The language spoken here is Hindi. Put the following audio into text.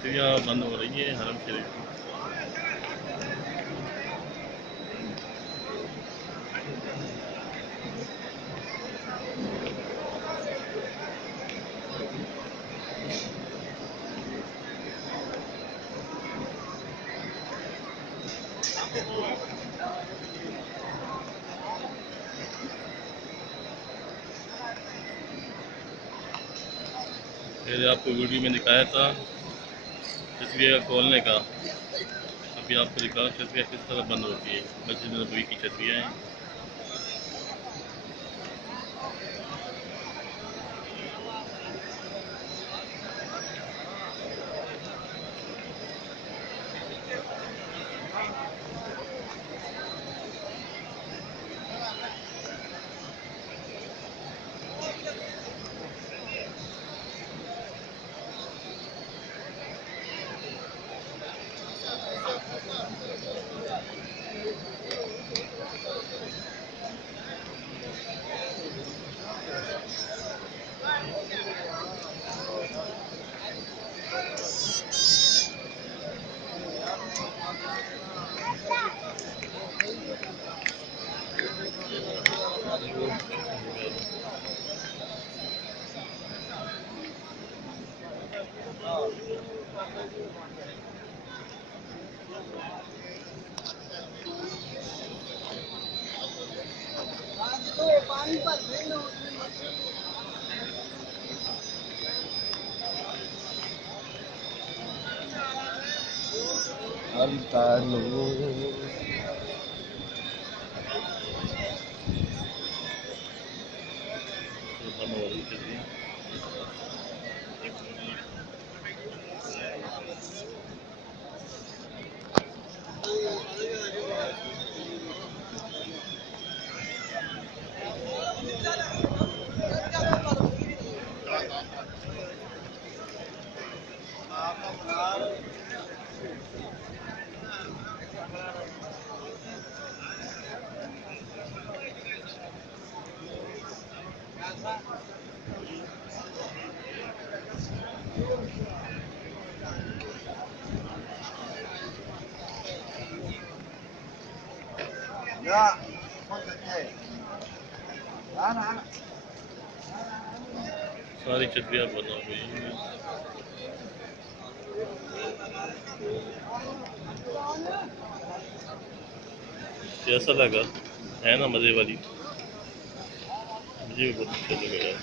छतरियाँ बंद हो रही हैं हरम शरीफ की। पहले आपको वीडियो में दिखाया था छतरिया खोलने का, अभी आपको दिखा छतरिया किस तरह बंद होती है। मस्जिद नबवी की छतरियाँ हैं। बंद हो रही छतरियाँ। सारी छतरियाँ बंद हो गई हैं। कैसा लगा? है ना मज़े वाली? मुझे भी बहुत अच्छा लगा यार।